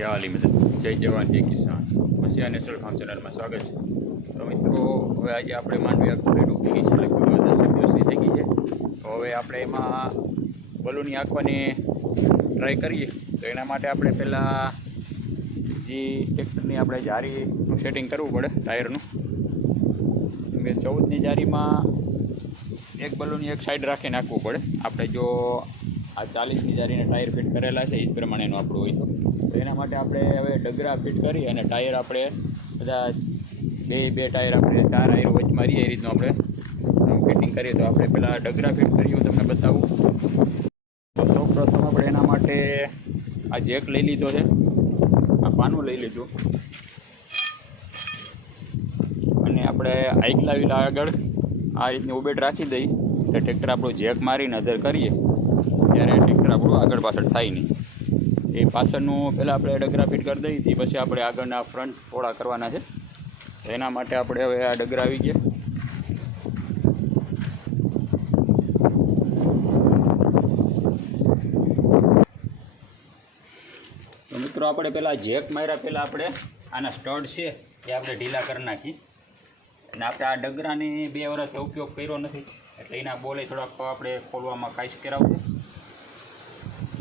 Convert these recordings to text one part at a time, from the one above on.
યા limited જય જવાન જય કિસાન મસીહા national farm ચેનલમાં સ્વાગત છે. તો મિત્રો હવે આજે આપણે માંડવી આખું ડૂબી ગઈ છે, લગભગ 10 દિવસની થઈ ગઈ છે. તો હવે આપણે એમાં બલૂની આંખવાની ટ્રાય કરીએ. તો એના માટે આપણે પહેલાં જે ટ્રેક્ટરની આપણે જારીનું સેટિંગ કરવું પડે ટાયરનું. કેમ કે 14ની જારીમાં એક બલૂની એક સાઈડ રાખીને નાખવું પડે. આપણે જો આ 40ની જારીના ટાયર ફિટ કરેલા છે એ જ પ્રમાણેનું આપણું હોય તો એના માટે આપણે હવે ડગરા ફિટ કરી અને ટાયર આપણે બધા બે ટાયર આપણે 4 આયરો વચ મારીએ એ રીતનું આપણે ફિટિંગ કરીએ. તો આપણે પહેલાં ડગરા ફિટ કરીએ હું તમને બતાવું. તો સૌપ્રથમ આપણે એના માટે આ જેક લઈ લીધો છે, આ પાનું લઈ લીધું અને આપણે આઈક લાવી આગળ આ રીતની ઉબેટ રાખી દઈ એટલે ટ્રેક્ટર આપણું જેક મારીને અધર કરીએ ત્યારે ટ્રેક્ટર આપણું આગળ પાછળ થાય નહીં. એ પાછળનું પહેલાં આપણે ડગરા ફિટ કરી દઈએ, પછી આપણે આગળના ફ્રન્ટ પોળા કરવાના છે. એના માટે આપણે હવે આ ડગરા આવી ગયા. તો મિત્રો આપણે પહેલાં જેક માર્યા પહેલાં આપણે આના સ્ટડ છે એ આપણે ઢીલા કરી નાખી. અને આપણે આ ડગરાની 2 વર્ષથી ઉપયોગ કર્યો નથી એટલે એના બોલે થોડાક આપણે ખોલવામાં કાંઈ કરાવશે.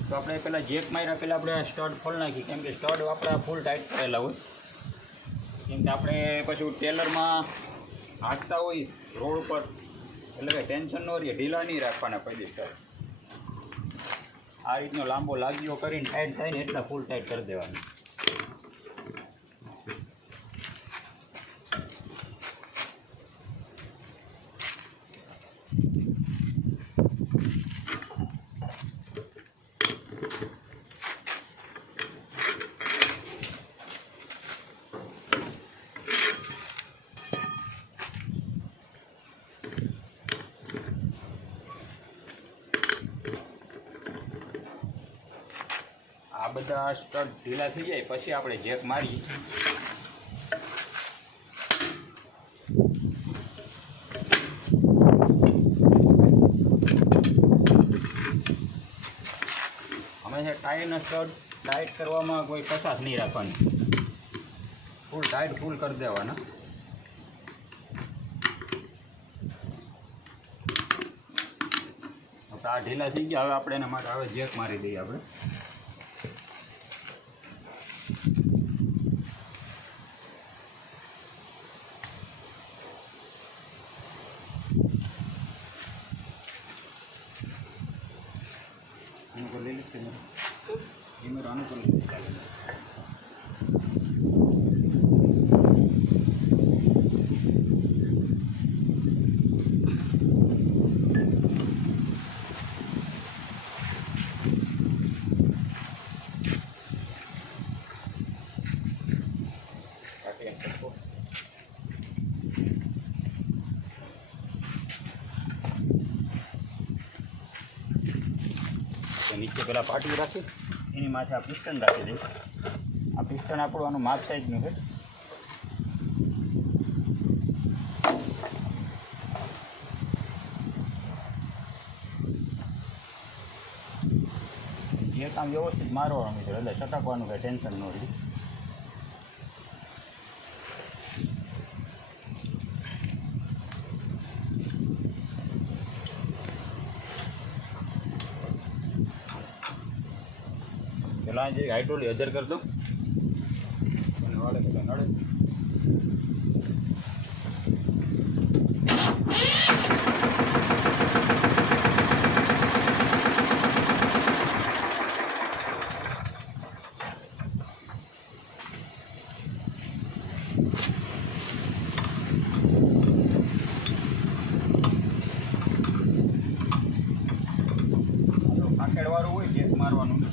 તો આપણે પહેલાં જેક માર્યા પહેલાં આપણે સ્ટડ ખોલી નાખી, કેમ કે સ્ટડ આપણા ફૂલ ટાઈટ કરેલા હોય. કેમ કે આપણે પછી ટેલરમાં હાંકતા હોય રોડ ઉપર એટલે કે ટેન્શન ન રહીએ, ઢીલા નહીં રાખવાના પછી સ્ટડ. આ રીતનો લાંબો લાગ્યો કરીને ટાઈટ થાય ને એટલા ફૂલ ટાઈટ કરી દેવાનું. આ બધા સ્ટડ ઢીલા થઈ જાય પછી આપણે જેક મારીએ. હંમેશા ટાયરના સ્ટડ ટાઈટ કરવામાં કોઈ કસાશ નહીં રાખવાની, ફૂલ ટાઈટ ફૂલ કરી દેવાના. આ ઢીલા થઈ ગયા, હવે આપણે એના માટે હવે જેક મારી દઈએ. આપણે અનુકૂળ લઈ લીધે એ મેરો અનુકૂળ લીધે ચાલે. નીચે પેલા પાટી રાખી એની માથે આ પિસ્ટન રાખી દઈએ. આ પિસ્ટન આપણું આનું માપ સાઈઝનું છે. જે કામ વ્યવસ્થિત મારવાનું છે એટલે સટકવાનું કંઈ ટેન્શન ન રહે. પેલા જે હાઇડ્રોલી હાજર કરી દો અને વાળે પેલા નડે. કાંકેડવાળું હોય જેક મારવાનું.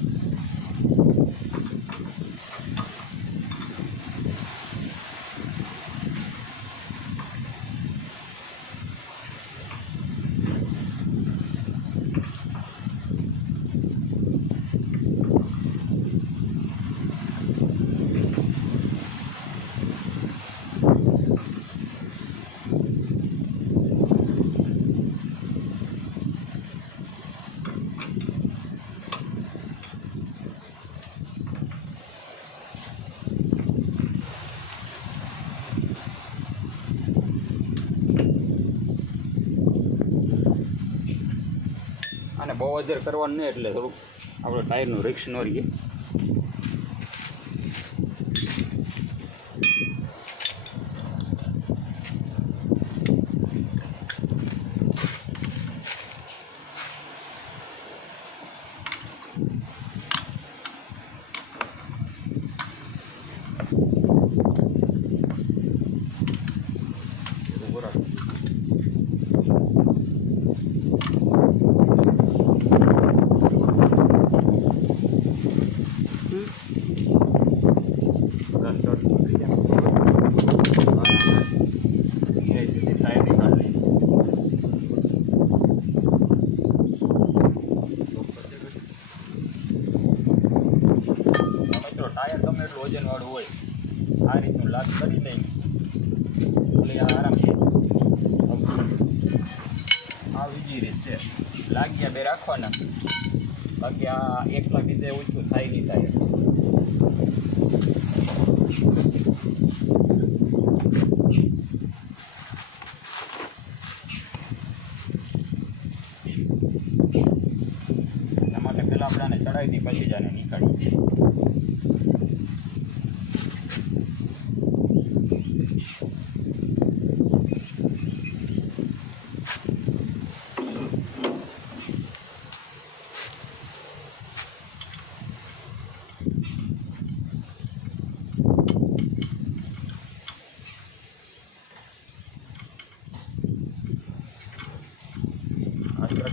અવજર કરવાનું નહીં એટલે થોડુંક આપણે ટાયરનું રિસ્ક ન રહીએ. ટાયર ગમે એટલું વજનવાળું હોય આ રીતનું લાગ કરી દઈએ એટલે આરામથી આ બીજી રીત છે. લાગ્યા બે રાખવાના, બાકી આ એકલા લીધે ઓછું થાય નહીં ટાયર. એના માટે પહેલાં આપણે આને ચડાવી દઈએ પછી જ આને નીકાળીએ.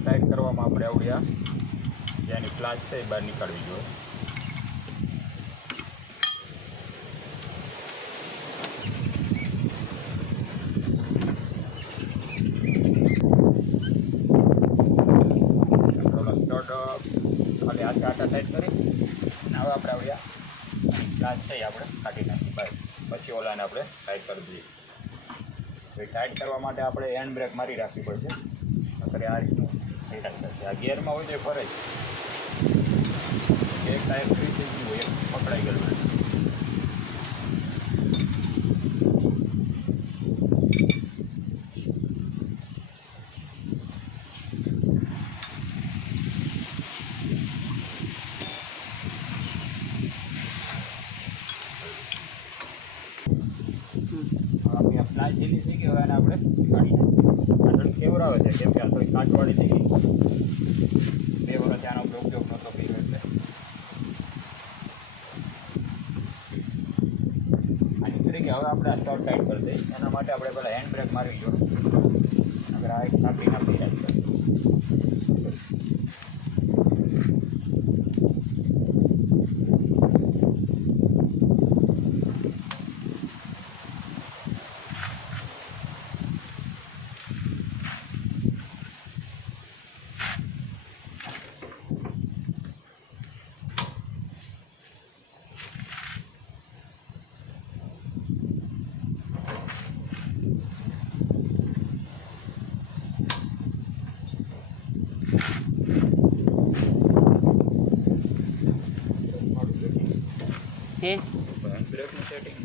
ટાઈટ કરવામાં આપણે આવડ્યા જેની પ્લાસ છે એ બહાર નીકાળવી જોઈએ. ખાલી આટા ટાઈટ કરી અને હવે આપણે આવડ્યા પ્લાસ છે એ આપણે કાઢી નાખીએ બહાર. પછી ઓલાને આપણે ટાઈટ કરી દઈએ. ટાઈટ કરવા માટે આપણે હેન્ડ બ્રેક મારી રાખવી પડશે. આપણે આ રીતનું આ ગિયરમાં હોય તો એ ફરે જ. એક ટાયર ફ્રી થઈ ગયું હોય, એક પકડાઈ ગયેલું હોય. આપણી પ્લાસ જેલી થઈ ગઈ, હવે એને આપણે કાઢી નાખીએ. આ થોડીક કેવરાવે છે કેમ કે આ થોડી કાચવાળી થઈ ગઈ. 2 વર્ષ આનો આપણે ઉપયોગ નહોતો કર્યો એટલે આની તરીકે હવે આપણે આ સ્ટોર ટાઈટ કરી દઈએ. એના માટે આપણે પહેલાં હેન્ડ બ્રેક મારવી જોઈએ. અગર આ એક કાપીને આપી રાખીએ. હે બ્રેકનું સેટિંગ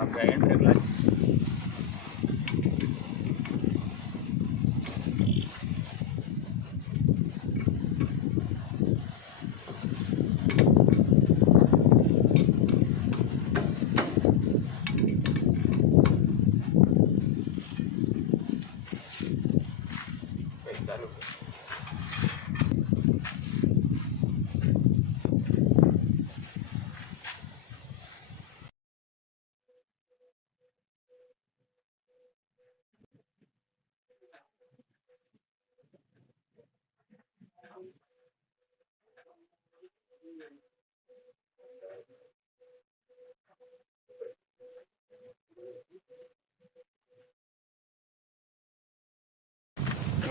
આપણે હેન્ડ બ્રેક લાગી. ચાલુ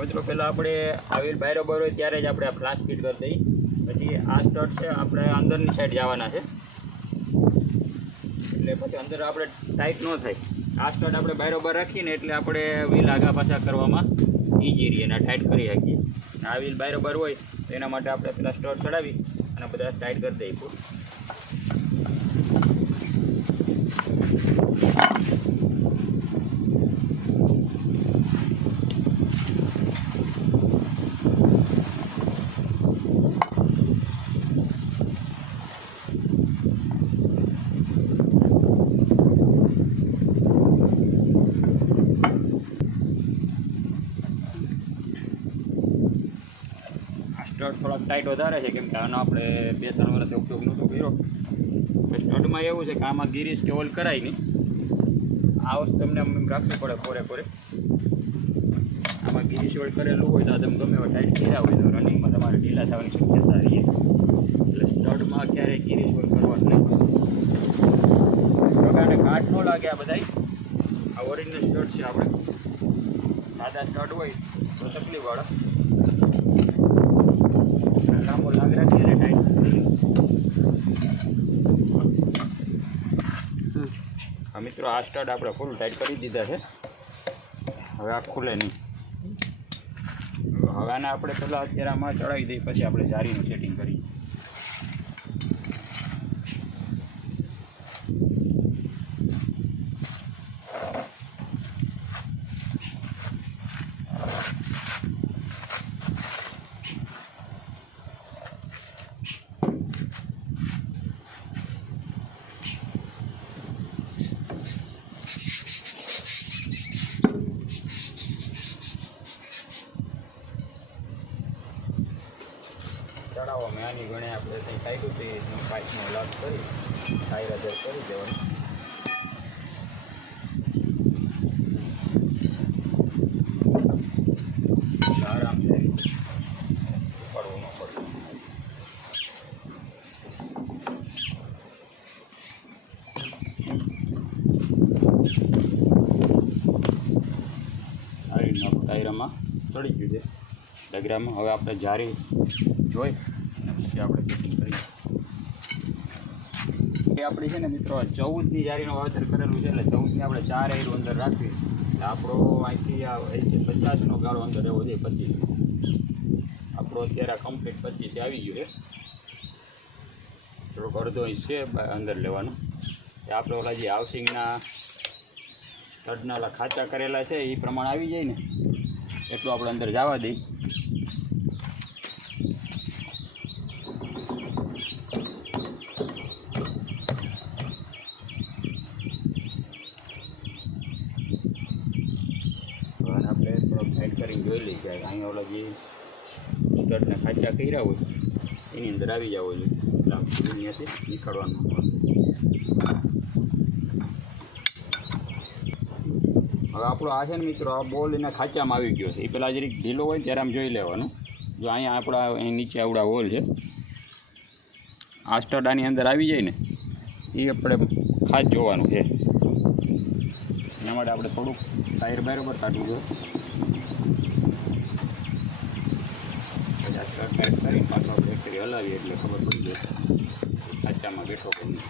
મિત્રો પહેલાં આપણે આ વ્હીલ બરાબર હોય ત્યારે જ આપણે આ ફ્લાસ્ક ફિટ કરી દઈએ. પછી આ સ્ટડ છે આપણે અંદરની સાઈડ જવાના છે, એટલે પછી અંદર આપણે ટાઈટ ન થાય. આ સ્ટડ આપણે બરાબર રાખીને એટલે આપણે વ્હીલ આગા પાછા કરવામાં ઈઝી રહીએ અને ટાઈટ કરી શકીએ. આ વ્હીલ બરાબર હોય તો એના માટે આપણે પેલા સ્ટડ ચડાવી અને બધા ટાઈટ કરી દઈએ પૂરું. સ્ટડ થોડાક ટાઈટ વધારે છે કેમ કે આનો આપણે 2-3 વર્ષથી ઉપયોગ નહોતો કર્યો. સ્ટડમાં એવું છે કે આમાં ગિરીશ કે ઓઇલ કરાય નહીં. આ વસ્તુ તમને રાખવું પડે પૂરેપૂરે. આમાં ગિરીશ ઓઇલ કરેલું હોય તો તમે ગમે એવા ટાઈટ કર્યા હોય તો રનિંગમાં તમારે ઢીલા થવાની શક્યતા રહીએ. એટલે સ્ટડમાં ક્યારેય ગિરીશ ઓઇલ કરવાનું નહીં. પગાને કાટ ન લાગે. આ બધા આ ઓરિજિનલ સ્ટડ છે. આપણે સાદા સ્ટડ હોય તો તકલીફવાળા લાંબો લાગ રાખીએ અને ટાઈટ. હા મિત્રો, આ સ્ટડ આપણે ફૂલ ટાઈટ કરી દીધા છે. હવે આ ખુલે નહીં. હવે આને આપણે પહેલાં અત્યારે આમાં ચડાવી દઈએ, પછી આપણે જારીનું સેટિંગ કરીએ. ચડાવવા મેં આની ગણે આપણે કંઈ કાઢ્યું તે પાઇપનો લાભ કરી ટાયર હાજર કરી દેવાનું. આરામથી પડવું ન પડવું. ટાયરમાં ચડી ગયું છે ડગરામાં. હવે આપણે જારી જોઈ અને પછી આપણે ફિટિંગ કરીએ. એ આપણી છે ને મિત્રો 14ની જારીનું વાવેતર કરેલું છે, એટલે 14ની આપણે 4 એરું અંદર રાખીએ એટલે આપણો અહીંથી આ 50નો ગાળો અંદર એવો છે. 25 આપણો અત્યારે કમ્પ્લીટ 25 આવી ગયું છે. થોડોક અડધો ઇંચ છે અંદર લેવાનું. એ આપણે ઓલા જે હાઉસિંગના સ્ટડના ઓલા ખાંચા કરેલા છે એ પ્રમાણે આવી જાય ને એટલું આપણે અંદર જવા દઈએ. આપણે થોડોક સાઈડ કરીને જોઈ લઈએ કે અહીંયા ઓલા જે સ્ટડના ખાંચા કર્યા હોય એની અંદર આવી જવો જોઈએ. એટલે અહીંયાથી નીકળવાનું. હવે આપણો આ છે ને મિત્રો, આ બોલ એના ખાંચામાં આવી ગયો છે. એ પહેલાં જરીક ઢીલો હોય ત્યારે આમ જોઈ લેવાનું. જો અહીંયા આપણા અહીં નીચે આવડા હોલ છે, આ સ્ટડ આની અંદર આવી જાય ને એ આપણે ખાસ જોવાનું છે. એના માટે આપણે થોડુંક ટાયર બરાબર કાઢવું જોઈએ. પછી આ સ્ટડ ટાઈટ કરીને પાછો આપણે એક ફેરી હલાવીએ એટલે ખબર પડી જાય ખાંચામાં બેઠો કે નહીં.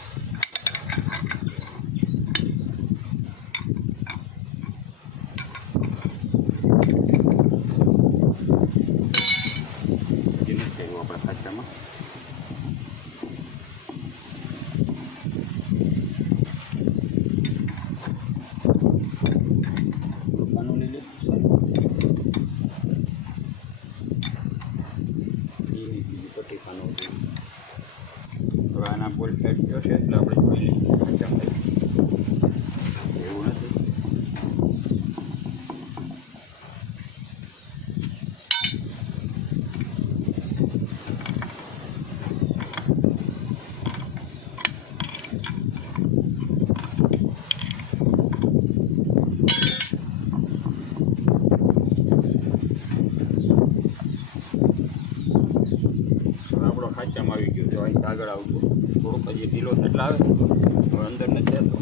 ખાંચામાં પાનું લઈ લે. પટ્ટી પાનું. હવે આના બોલ ટાઈટ થયો છે એટલે આપણે જોઈ લઈએ ખાંચામાં એવું નથી. ખાંચામાં આવી ગયું છે. અહીં આગળ આવતું થોડુંક હજી ઢીલો એટલા આવે હવે અંદર નથી જતો.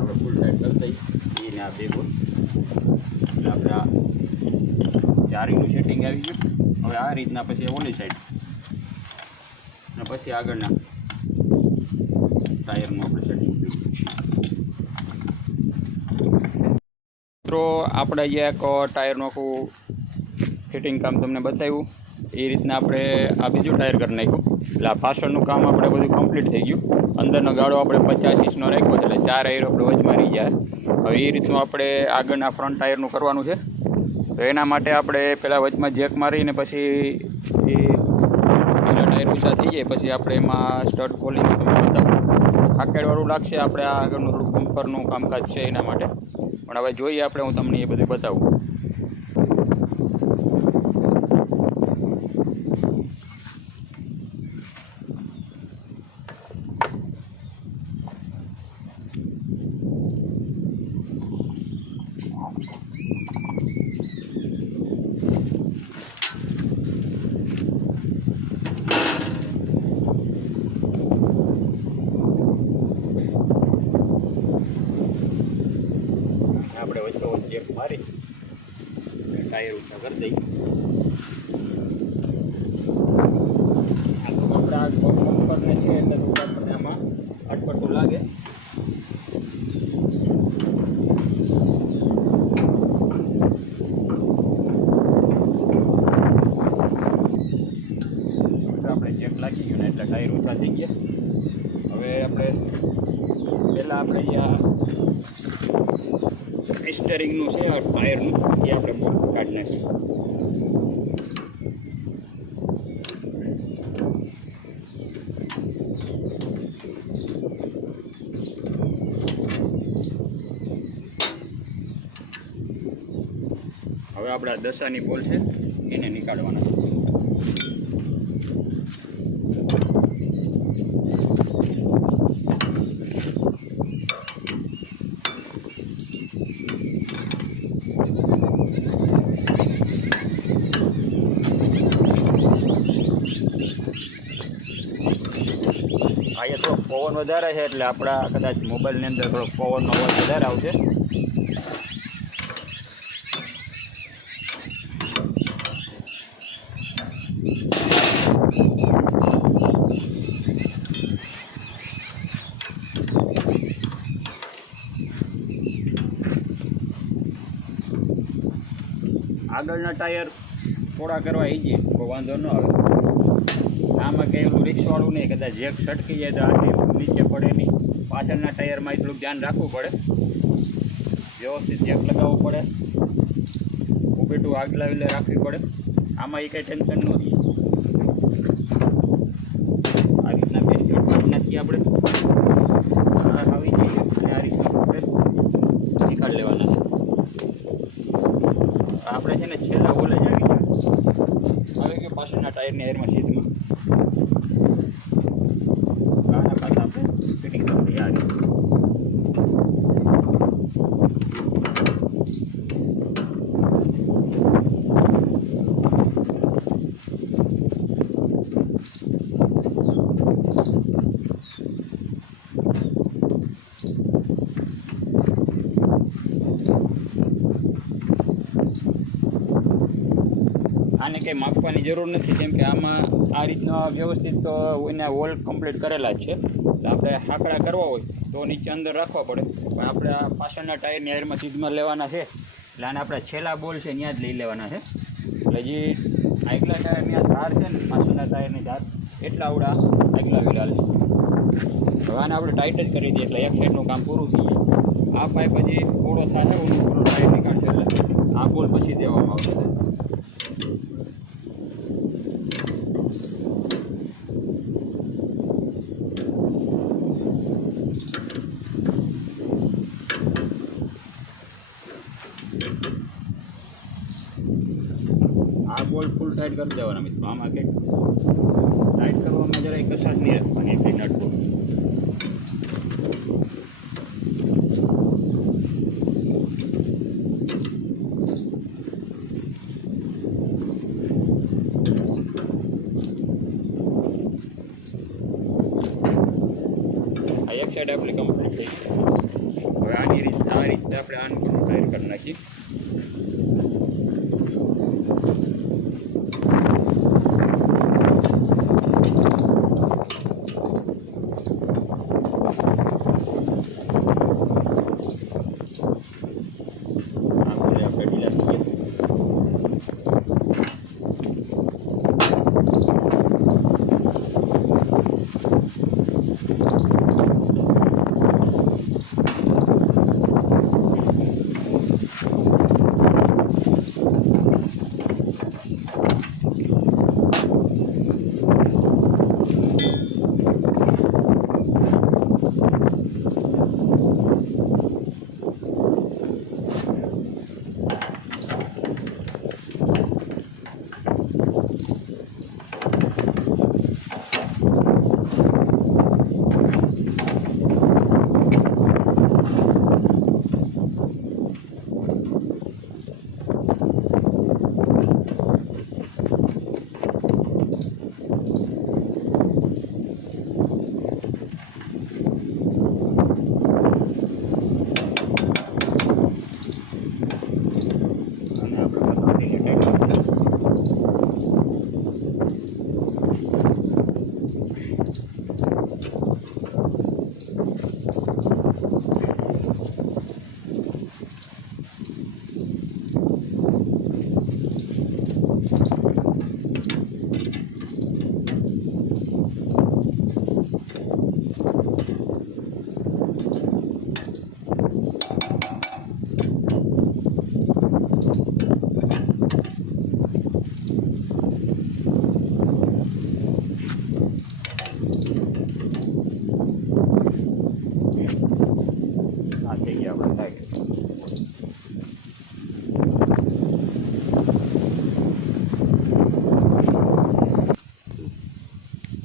હવે ફૂલ ટાઈટ કરી દઈએ એને આ બે બોલ એટલે આપણે આ ચારીનું સેટિંગ આવી ગયું. હવે આ રીતના પછી ઓલી સાઈડ અને પછી આગળના ટાયરનું આપણે સેટિંગ કર્યું. મિત્રો આપણે અહીંયા એક ટાયરનું આખું ફિટિંગ કામ તમને બતાવ્યું. એ રીતના આપણે આ બીજું ટાયર કરી નાખ્યું એટલે આ પાછળનું કામ આપણે બધું કમ્પ્લીટ થઈ ગયું. અંદરનો ગાળો આપણે 50 ઇંચનો રાખ્યો એટલે 4 એર આપણે વચમાં રહી જાય. હવે એ રીતનું આપણે આગળના ફ્રન્ટ ટાયરનું કરવાનું છે. તો એના માટે આપણે પહેલાં વચમાં જેક મારીને પછી એ બીજા ટાયર ઊંચા થઈ જાય પછી આપણે એમાં સ્ટડ ખોલીને તમને બતાવું. હાકેડવાળું લાગશે આપણે આ આગળનું થોડું બમ્પરનું કામકાજ છે એના માટે. પણ હવે જોઈએ આપણે, હું તમને એ બધું બતાવું. આપણે વચ્ચે ચેક મારી ટાયર ઊંચા કરી દઈએ. આ તો આપણા બમ્પરને છે એટલે થોડું આપણને આમાં અટપટું લાગે. આપણે ચેક લાગી ગયું ને એટલે ટાયર ઊંચા થઈ ગયા. હવે આપણે પહેલાં આપણે અહીંયા સ્ટેરિંગનું છે ટાયરનું એ આપણે બોલ કાઢી નાખીશું. હવે આપણે આ દશાની બોલ છે એને નીકાળવાના છે. અહીંયા થોડોક પવન વધારે છે એટલે આપણા કદાચ મોબાઈલની અંદર થોડોક પવનનો અવાજ વધારે આવશે. આગળના ટાયર થોડા કરવા ઈજી, કોઈ વાંધો ન આવે. આમાં કંઈ એવું રિક્સવાળું નહીં, કદાચ જેક છટકી જાય તો આની નીચે પડે નહીં. પાછળના ટાયરમાં થોડુંક ધ્યાન રાખવું પડે, વ્યવસ્થિત જેક લગાવવું પડે, ઊભેટું આગલા વેલે રાખવી પડે. આમાં એ કંઈ ટેન્શન નથી. આ રીતના બે જોડ કાઢી નાખીએ આપણે. આવી જઈએ અને આ રીતના આપણે નીકાળી લેવાના છે. આપણે છે ને છેલ્લા ઓલે જ આવી ગયા હવે કે પાછળના ટાયરની એરમાં સીધમાં આના પાછા આપણે ફિટિંગ કરી આ રીતે. આને કંઈ માપવાની જરૂર નથી, કેમ કે આમાં આ રીતના વ્યવસ્થિત તો એના હોલ કમ્પ્લીટ કરેલા જ છે. એટલે આપણે હાકડા કરવા હોય તો નીચે અંદર રાખવા પડે, પણ આપણે આ પાછળના ટાયરની એરમાં સીધમાં લેવાના છે એટલે આને આપણે છેલ્લા બોલ છે ત્યાં જ લઈ લેવાના છે. એટલે જે આગલા ટાયરની આ ધાર છે ને પાછળના ટાયરની ધાર એટલા આવડા આગલા વિલાલ છે. હવે આને આપણે ટાઈટ જ કરી દઈએ એટલે એક સાઈડનું કામ પૂરું થઈ જાય. આ પાઇપ હજી પૂરો થાય પૂરો ટાયર નીકાળશે એટલે આ બોલ પછી દેવામાં આવશે. આ બોલ ફૂલ ટાઈટ કરી દેવાના મિત્રો. આમાં કંઈક ટાઈટ કરવામાં જરાય કશાશ નહીં રાખવાની એટલી નટ બોલ. આ એક સાઈડ સાઈડ આપણી કમ્પ્લીટ થઈ ગઈ. હવે આ રીતે આપણે આનું પણ ટાયર કરી નાખીએ.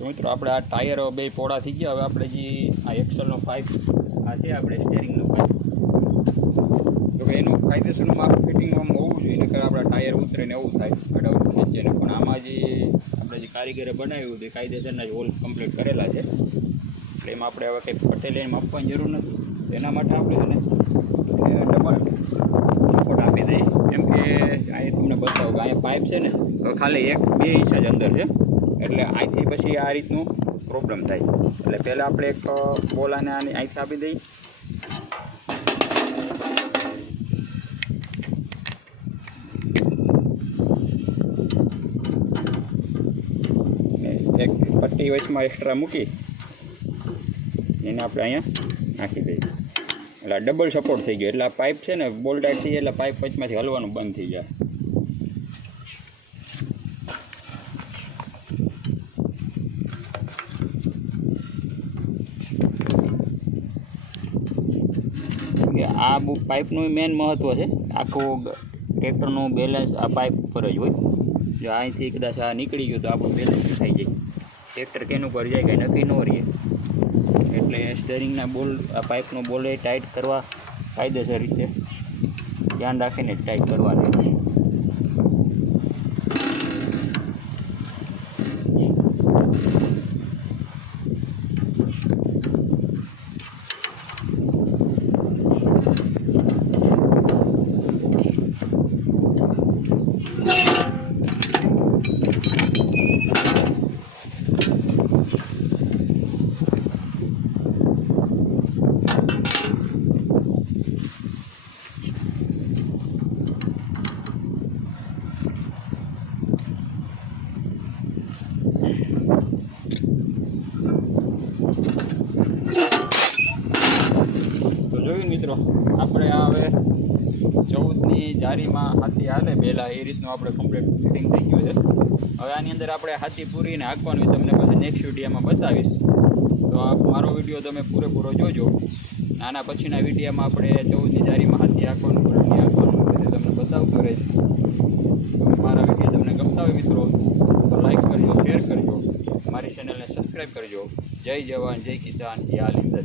મિત્રો આપણે આ ટાયર બે પોળા થઈ ગયા. હવે આપણે જે આ એક્સલનો પાઇપ આ છે આપણે સ્ટેરિંગનો પાઇપ, તો કે એનું કાયદેસરનું માપ ફિટિંગમાં હોવું જોઈએ, નકર આપણા ટાયર ઉતરે ને એવું થાય અડાવટ ખેંચે ને. પણ આમાં જે આપણે જે કારીગરે બનાવ્યું તે કાયદેસરના જ હોલ કમ્પ્લીટ કરેલા છે, એટલે એમાં આપણે હવે કંઈ પટેલ એને માપવાની જરૂર નથી. એના માટે આપણે છે ને ડબલ સપોર્ટ આપી દઈએ. કેમ કે અહીંયા તમને બતાવું કે અહીંયા પાઇપ છે ને હવે ખાલી 1-2 ઇંચ જ અંદર છે, એટલે અહીંથી પછી આ રીતનું પ્રોબ્લેમ થાય. એટલે પહેલાં આપણે એક બોલ આને અહીંથી આપી દઈએ. એક પટ્ટી વચમાં એક્સ્ટ્રા મૂકી એને આપણે અહીંયા નાખી દઈએ. એટલે ડબલ સપોર્ટ થઈ ગયો. એટલે આ પાઇપ છે ને બોલ ટાઈટ થઈ જાય એટલે પાઇપ વચમાંથી હલવાનું બંધ થઈ જાય. આ પાઇપનું મેન મહત્ત્વ છે. આખું ટ્રેક્ટરનું બેલેન્સ આ પાઇપ ઉપર જ હોય. જો અહીંથી કદાચ આ નીકળી ગયું તો આપણું બેલેન્સ થઈ જાય. ટ્રેક્ટર કેનું પર જાય કંઈ નક્કી ન રહીએ. એટલે સ્ટેરિંગના બોલ આ પાઇપનો બોલે ટાઈટ કરવા કાયદેસર રીતે ધ્યાન રાખીને જ ટાઈટ કરવાનું. મિત્રો આપણે હવે 14ની જારીમાં હાથી હાલે પહેલાં એ રીતનું આપણે કમ્પ્લીટ ફિટિંગ થઈ ગયું છે. હવે આની અંદર આપણે હાથી પૂરીને હાંકવાનું તમને પાછા નેક્સ્ટ વિડીયોમાં બતાવીશ. તો આ મારો વિડીયો તમે પૂરેપૂરો જોજો. આના પછીના વિડીયોમાં આપણે 14ની જારીમાં હાથી હાંકવાનું પૂરણી હાંકવાનું બધું તમને બતાવતો રહીશ. મારા વિડીયો તમને ગમતા હોય મિત્રો તો લાઈક કરજો, શેર કરજો, મારી ચેનલને સબસ્ક્રાઈબ કરજો. જય જવાન, જય કિસાન, જય હિન્દ.